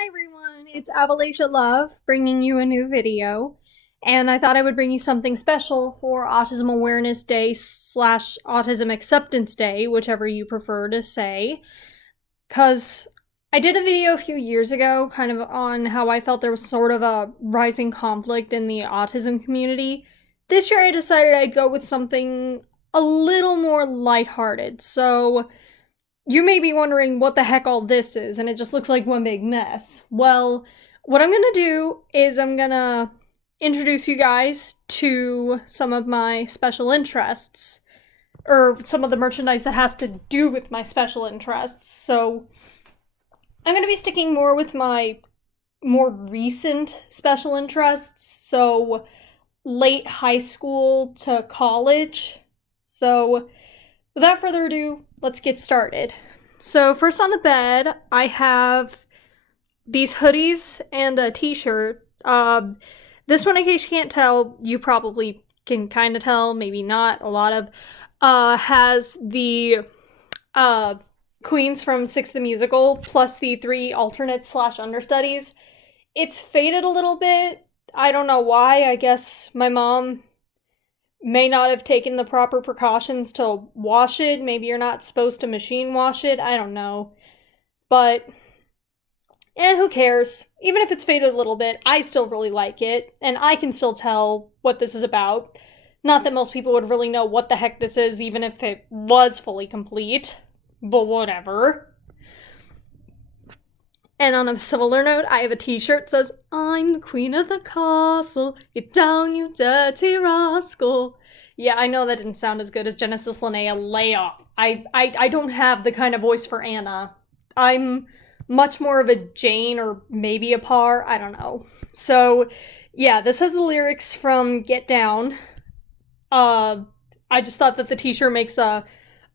Hi everyone, it's Avalacia Love bringing you a new video, and I thought I would bring you something special for Autism Awareness Day slash Autism Acceptance Day, whichever you prefer to say, because I did a video a few years ago kind of on how I felt there was sort of a rising conflict in the autism community. This year I decided I'd go with something a little more lighthearted, so you may be wondering what the heck all this is, and it just looks like one big mess. Well, what I'm gonna do is I'm gonna introduce you guys to some of my special interests, or some of the merchandise that has to do with my special interests. So, I'm gonna be sticking more with my more recent special interests, so late high school to college. So, without further ado, let's get started. So first on the bed, I have these hoodies and a t-shirt. This one, in case you can't tell, you probably can kind of tell, maybe not, a lot of, has the queens from Six the Musical, plus the 3 alternates slash understudies. It's faded a little bit. I don't know why. I guess my mom may not have taken the proper precautions to wash it. Maybe you're not supposed to machine wash it. I don't know. But, who cares? Even if it's faded a little bit, I still really like it, and I can still tell what this is about. Not that most people would really know what the heck this is, even if it was fully complete. But whatever. And on a similar note, I have a t-shirt that says, "I'm the queen of the castle, get down you dirty rascal." Yeah, I know that didn't sound as good as Genesis Linnea. Lay off. I don't have the kind of voice for Anna. I'm much more of a Jane or maybe a Parr, I don't know. So, yeah, this has the lyrics from Get Down. I just thought that the t-shirt makes a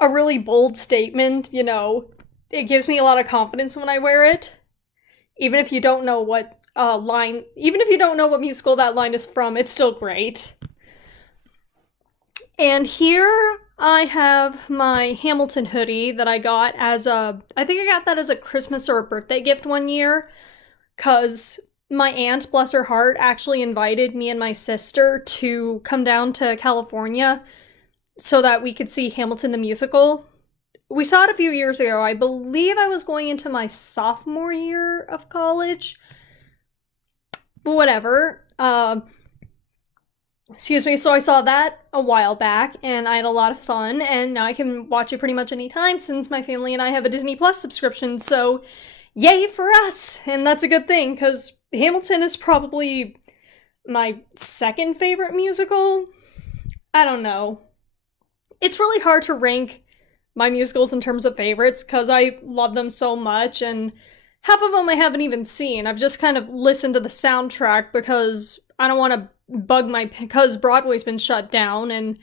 really bold statement, you know. It gives me a lot of confidence when I wear it. Even if you don't know what even if you don't know what musical that line is from, it's still great. And here I have my Hamilton hoodie that I got as I think I got that as a Christmas or a birthday gift one year, because my aunt, bless her heart, actually invited me and my sister to come down to California so that we could see Hamilton the musical. We saw it a few years ago. I believe I was going into my sophomore year of college. But whatever. Excuse me. So I saw that a while back, and I had a lot of fun, and now I can watch it pretty much any time since my family and I have a Disney Plus subscription, so yay for us! And that's a good thing, because Hamilton is probably my second favorite musical. I don't know. It's really hard to rank my musicals in terms of favorites, because I love them so much, and half of them I haven't even seen. I've just kind of listened to the soundtrack because I don't want to because Broadway's been shut down, and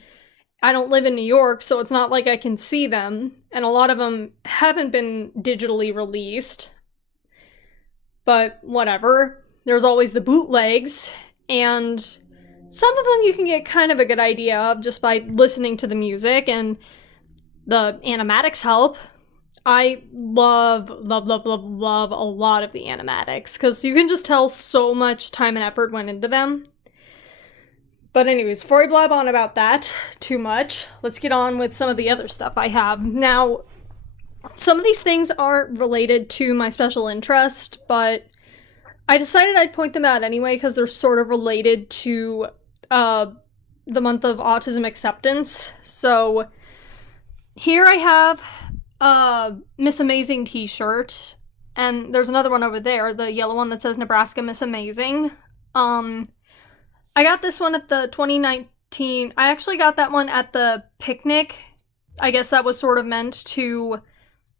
I don't live in New York, so it's not like I can see them, and a lot of them haven't been digitally released. But whatever. There's always the bootlegs, and some of them you can get kind of a good idea of just by listening to the music, and the animatics help. I love a lot of the animatics, because you can just tell so much time and effort went into them. But anyways, before I blab on about that too much, let's get on with some of the other stuff I have. Now, some of these things aren't related to my special interest, but I decided I'd point them out anyway because they're sort of related to the month of autism acceptance. So here I have a Miss Amazing t-shirt, and there's another one over there, the yellow one that says Nebraska Miss Amazing. I got this one at the 2019, I actually got that one at the picnic. I guess that was sort of meant to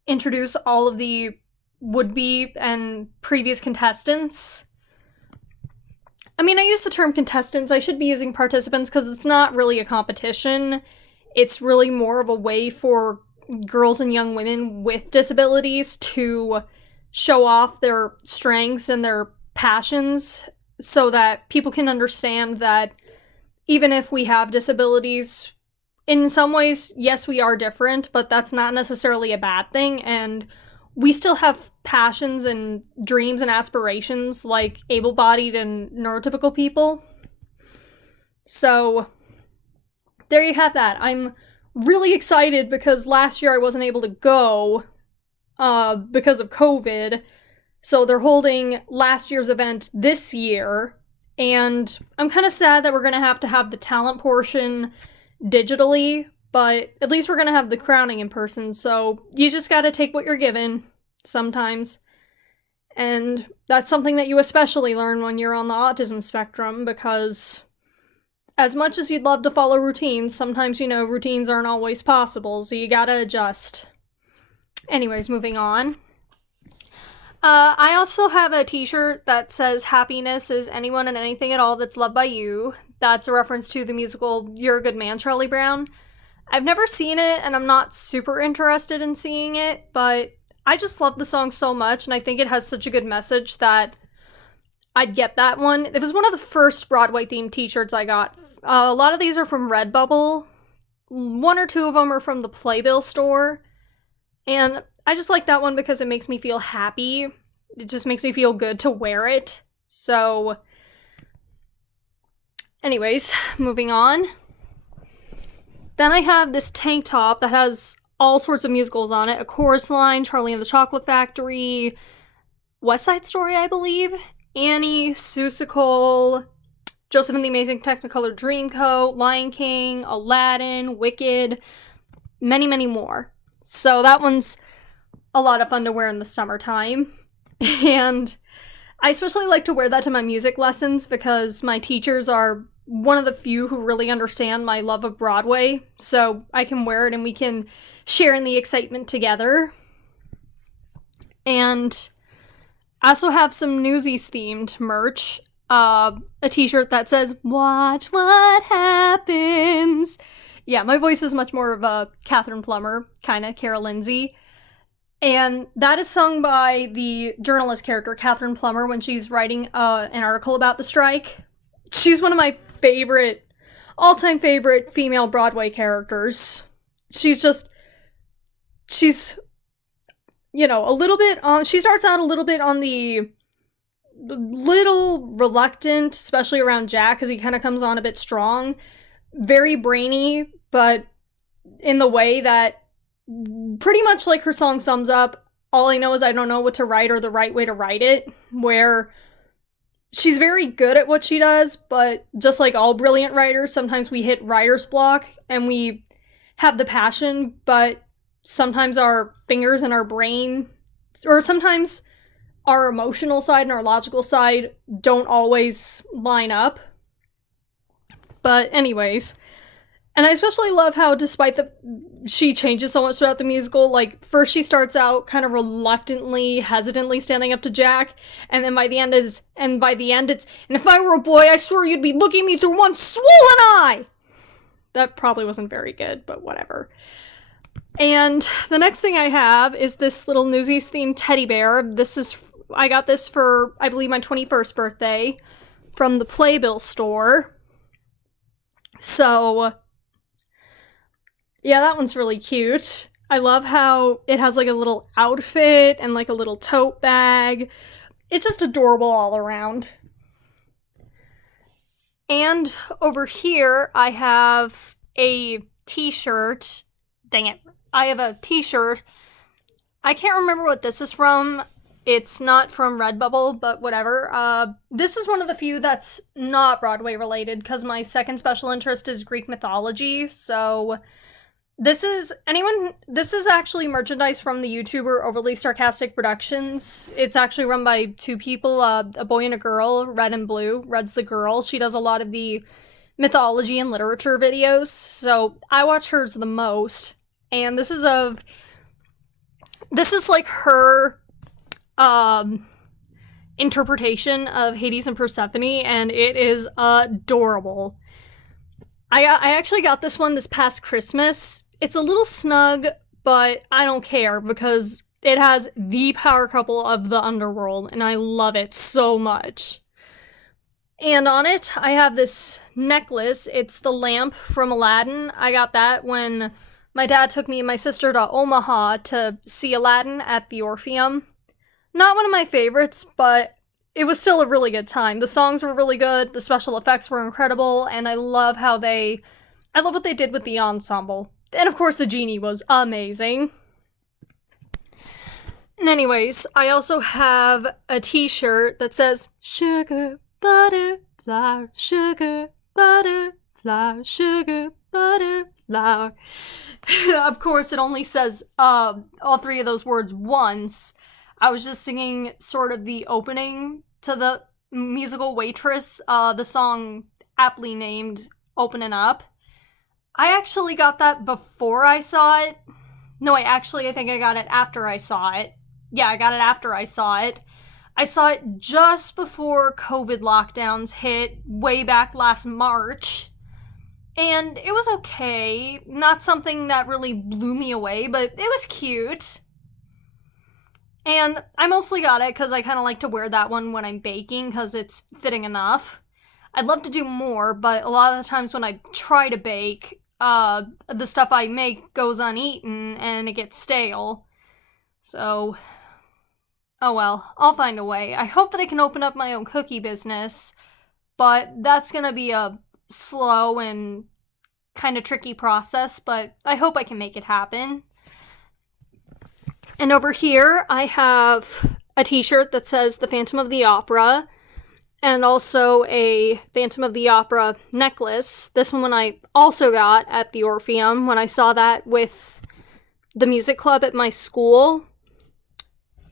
introduce all of the would-be and previous contestants. I mean, I use the term contestants, I should be using participants because it's not really a competition. It's really more of a way for girls and young women with disabilities to show off their strengths and their passions so that people can understand that even if we have disabilities, in some ways, yes, we are different, but that's not necessarily a bad thing, and we still have passions and dreams and aspirations like able-bodied and neurotypical people. So there you have that. I'm really excited because last year I wasn't able to go because of COVID. So they're holding last year's event this year. And I'm kind of sad that we're going to have the talent portion digitally, but at least we're going to have the crowning in person. So you just got to take what you're given sometimes. And that's something that you especially learn when you're on the autism spectrum, because as much as you'd love to follow routines, sometimes, routines aren't always possible, so you gotta adjust. Anyways, moving on. I also have a t-shirt that says, "Happiness is anyone and anything at all that's loved by you." That's a reference to the musical You're a Good Man, Charlie Brown. I've never seen it, and I'm not super interested in seeing it, but I just love the song so much, and I think it has such a good message that I'd get that one. It was one of the first Broadway-themed t-shirts I got. A lot of these are from Redbubble. One or two of them are from the Playbill store. And I just like that one because it makes me feel happy. It just makes me feel good to wear it. So, anyways, moving on. Then I have this tank top that has all sorts of musicals on it. A Chorus Line, Charlie and the Chocolate Factory, West Side Story, I believe, Annie, Seussical, Joseph and the Amazing Technicolor Dreamcoat, Lion King, Aladdin, Wicked, many, many more. So that one's a lot of fun to wear in the summertime. And I especially like to wear that to my music lessons because my teachers are one of the few who really understand my love of Broadway. So I can wear it and we can share in the excitement together. And I also have some Newsies themed merch. A t-shirt that says, "Watch what happens." Yeah, my voice is much more of a Catherine Plummer, kind of, Cara Lindsay. And that is sung by the journalist character, Catherine Plummer, when she's writing an article about the strike. She's one of my all-time favorite female Broadway characters. She's a little bit on, she starts out a little bit on the little reluctant, especially around Jack, because he kind of comes on a bit strong. Very brainy, but in the way that pretty much like her song sums up, all I know is I don't know what to write or the right way to write it, where she's very good at what she does, but just like all brilliant writers, sometimes we hit writer's block and we have the passion, but sometimes our fingers and our brain, or sometimes our emotional side and our logical side don't always line up. But anyways, and I especially love how despite she changes so much throughout the musical, like first she starts out kind of reluctantly, hesitantly standing up to Jack, and then by the end it's, "And if I were a boy, I swear you'd be looking me through one swollen eye!" That probably wasn't very good, but whatever. And the next thing I have is this little Newsies themed teddy bear. I got this for, I believe, my 21st birthday from the Playbill store. So, yeah, that one's really cute. I love how it has like a little outfit and like a little tote bag. It's just adorable all around. And over here, I have a t-shirt. Dang it. I have a t-shirt. I can't remember what this is from. It's not from Redbubble, but whatever. This is one of the few that's not Broadway related, because my second special interest is Greek mythology, so this is actually merchandise from the YouTuber Overly Sarcastic Productions. It's actually run by two people, a boy and a girl, Red and Blue. Red's the girl. She does a lot of the mythology and literature videos, so I watch hers the most. And this is like her interpretation of Hades and Persephone, and it is adorable. I actually got this one this past Christmas. It's a little snug, but I don't care because it has the power couple of the underworld, and I love it so much. And on it, I have this necklace. It's the lamp from Aladdin. I got that when my dad took me and my sister to Omaha to see Aladdin at the Orpheum. Not one of my favorites, but it was still a really good time. The songs were really good, the special effects were incredible, and I love what they did with the ensemble. And of course the genie was amazing. And anyways, I also have a t-shirt that says, sugar, butter, flour, sugar, butter, flour, sugar, butter, flour. Of course, it only says all three of those words once. I was just singing sort of the opening to the musical Waitress, the song aptly named Openin' Up. I actually got that before I saw it. No, I think I got it after I saw it. Yeah, I got it after I saw it. I saw it just before COVID lockdowns hit, way back last March. And it was okay. Not something that really blew me away, but it was cute. And I mostly got it because I kind of like to wear that one when I'm baking because it's fitting enough. I'd love to do more, but a lot of the times when I try to bake, the stuff I make goes uneaten and it gets stale. So, oh well, I'll find a way. I hope that I can open up my own cookie business, but that's gonna be a slow and kind of tricky process, but I hope I can make it happen. And over here, I have a t-shirt that says The Phantom of the Opera, and also a Phantom of the Opera necklace. This one I also got at the Orpheum when I saw that with the music club at my school.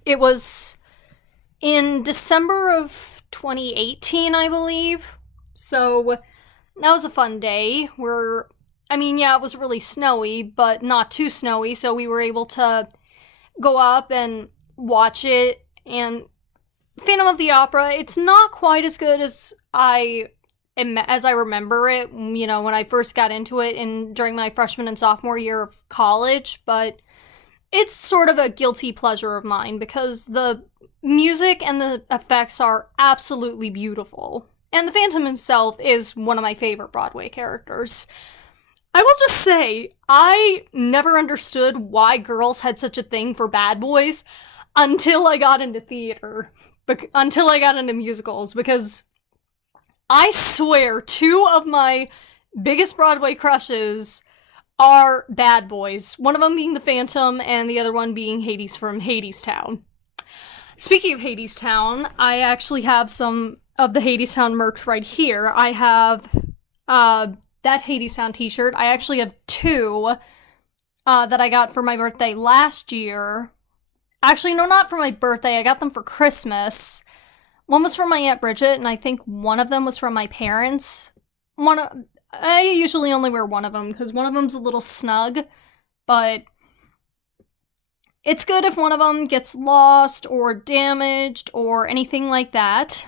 It was in December of 2018, I believe. So that was a fun day where, it was really snowy, but not too snowy, so we were able to go up and watch it. And Phantom of the Opera, it's not quite as good as I remember it, when I first got into it during my freshman and sophomore year of college, but it's sort of a guilty pleasure of mine because the music and the effects are absolutely beautiful. And the Phantom himself is one of my favorite Broadway characters. I will just say, I never understood why girls had such a thing for bad boys until I got into theater. Until I got into musicals, because I swear 2 of my biggest Broadway crushes are bad boys. One of them being the Phantom, and the other one being Hades from Hadestown. Speaking of Hadestown, I actually have some of the Hadestown merch right here. I have that Hadestown t-shirt. I actually have 2 that I got for my birthday last year. Actually, no, not for my birthday. I got them for Christmas. One was from my Aunt Bridget, and I think one of them was from my parents. I usually only wear one of them, because one of them's a little snug, but it's good if one of them gets lost or damaged or anything like that.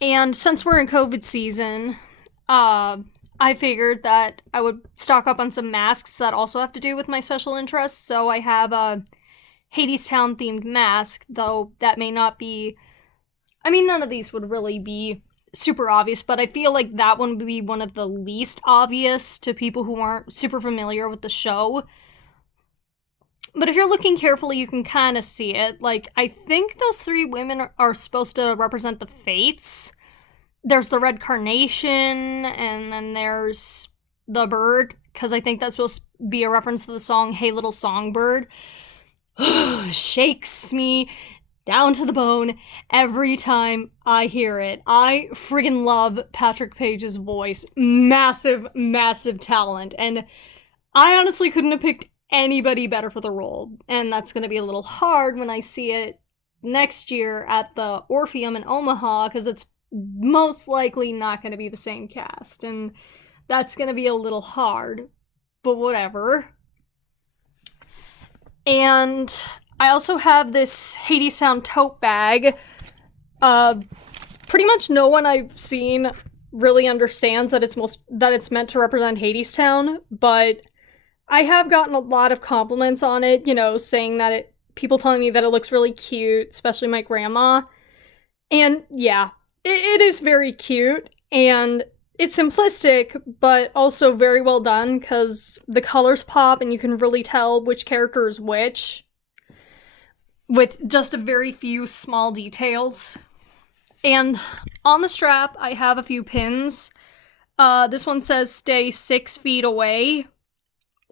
And since we're in COVID season, I figured that I would stock up on some masks that also have to do with my special interests, so I have a Hadestown themed mask, though that may not be, none of these would really be super obvious, but I feel like that one would be one of the least obvious to people who aren't super familiar with the show. But if you're looking carefully, you can kind of see it. Like, I think those 3 women are supposed to represent the Fates. There's the red carnation, and then there's the bird, because I think that's supposed to be a reference to the song Hey Little Songbird. Shakes me down to the bone every time I hear it. I friggin' love Patrick Page's voice. Massive, massive talent. And I honestly couldn't have picked anybody better for the role. And that's going to be a little hard when I see it next year at the Orpheum in Omaha, because it's most likely not going to be the same cast. And that's going to be a little hard. But whatever. And I also have this Hadestown tote bag. Pretty much no one I've seen really understands that it's meant to represent Hadestown, but I have gotten a lot of compliments on it, saying that people telling me that it looks really cute, especially my grandma. And yeah, it is very cute, and it's simplistic, but also very well done, because the colors pop and you can really tell which character is which, with just a very few small details. And on the strap, I have a few pins. This one says stay 6 feet away,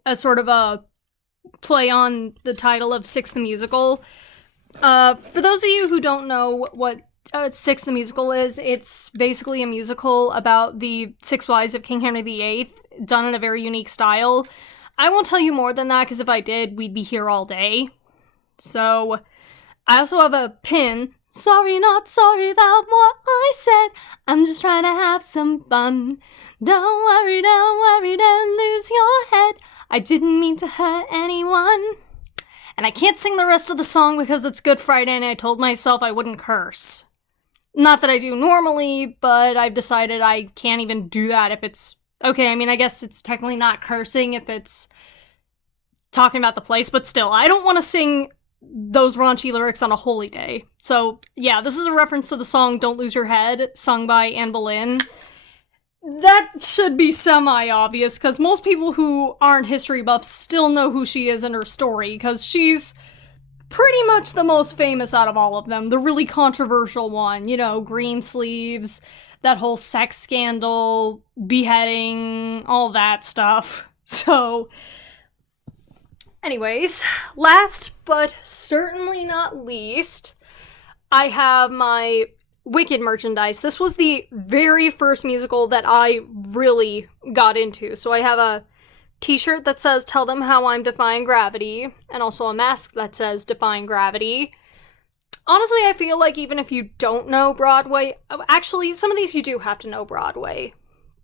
as sort of a play on the title of Six the Musical. For those of you who don't know what Six the Musical is, it's basically a musical about the 6 wives of King Henry VIII, done in a very unique style. I won't tell you more than that, because if I did, we'd be here all day. So, I also have a pin. Sorry, not sorry about what I said. I'm just trying to have some fun. Don't worry, don't lose your head. I didn't mean to hurt anyone. And I can't sing the rest of the song because it's Good Friday and I told myself I wouldn't curse. Not that I do normally, but I've decided I can't even do that if it's... Okay, I mean, I guess it's technically not cursing if it's talking about the place, but still, I don't want to sing those raunchy lyrics on a holy day. So, yeah, this is a reference to the song Don't Lose Your Head, sung by Anne Boleyn. That should be semi-obvious, because most people who aren't history buffs still know who she is and her story, because she's pretty much the most famous out of all of them. The really controversial one, you know, green sleeves, that whole sex scandal, beheading, all that stuff. So... anyways, last but certainly not least, I have my Wicked merchandise. This was the very first musical that I really got into. So I have a t-shirt that says "Tell Them How I'm Defying Gravity," and also a mask that says "Defying Gravity." Honestly, I feel like even if you don't know Broadway, actually, some of these you do have to know Broadway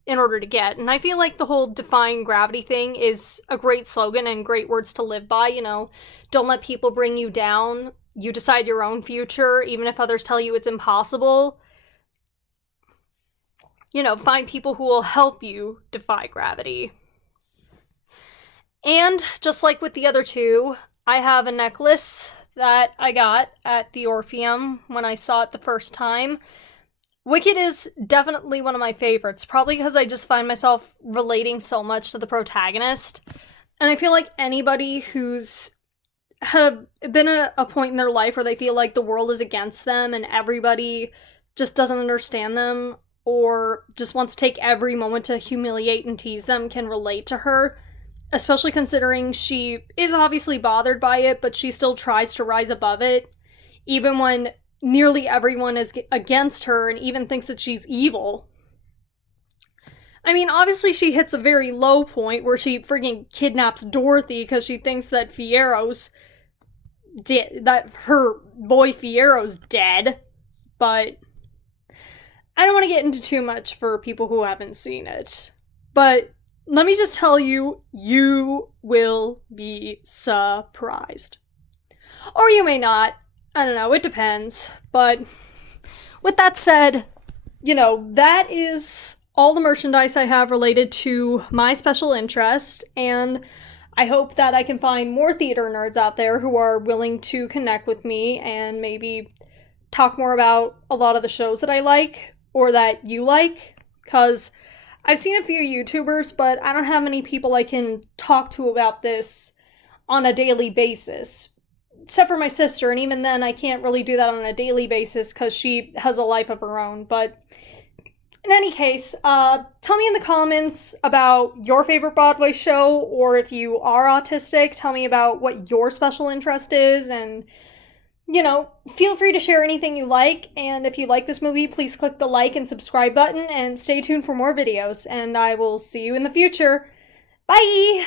in order to get, and I feel like the whole defying gravity thing is a great slogan and great words to live by, you know, don't let people bring you down, you decide your own future, even if others tell you it's impossible. You know, find people who will help you defy gravity. And, just like with the other two, I have a necklace that I got at the Orpheum when I saw it the first time. Wicked is definitely one of my favorites, probably because I just find myself relating so much to the protagonist. And I feel like anybody who's been at a point in their life where they feel like the world is against them and everybody just doesn't understand them or just wants to take every moment to humiliate and tease them can relate to her. Especially considering she is obviously bothered by it, but she still tries to rise above it, even when nearly everyone is against her and even thinks that she's evil. I mean, obviously she hits a very low point where she friggin' kidnaps Dorothy because she thinks that that her boy Fiero's dead, but I don't want to get into too much for people who haven't seen it. But let me just tell you, you will be surprised. Or you may not. I don't know, it depends. But with that said, you know, that is all the merchandise I have related to my special interest, and I hope that I can find more theater nerds out there who are willing to connect with me and maybe talk more about a lot of the shows that I like, or that you like, because I've seen a few YouTubers, but I don't have many people I can talk to about this on a daily basis. Except for my sister, and even then I can't really do that on a daily basis because she has a life of her own. But in any case, tell me in the comments about your favorite Broadway show, or if you are autistic, tell me about what your special interest is, and, you know, feel free to share anything you like, and if you like this movie, please click the like and subscribe button, and stay tuned for more videos, and I will see you in the future. Bye!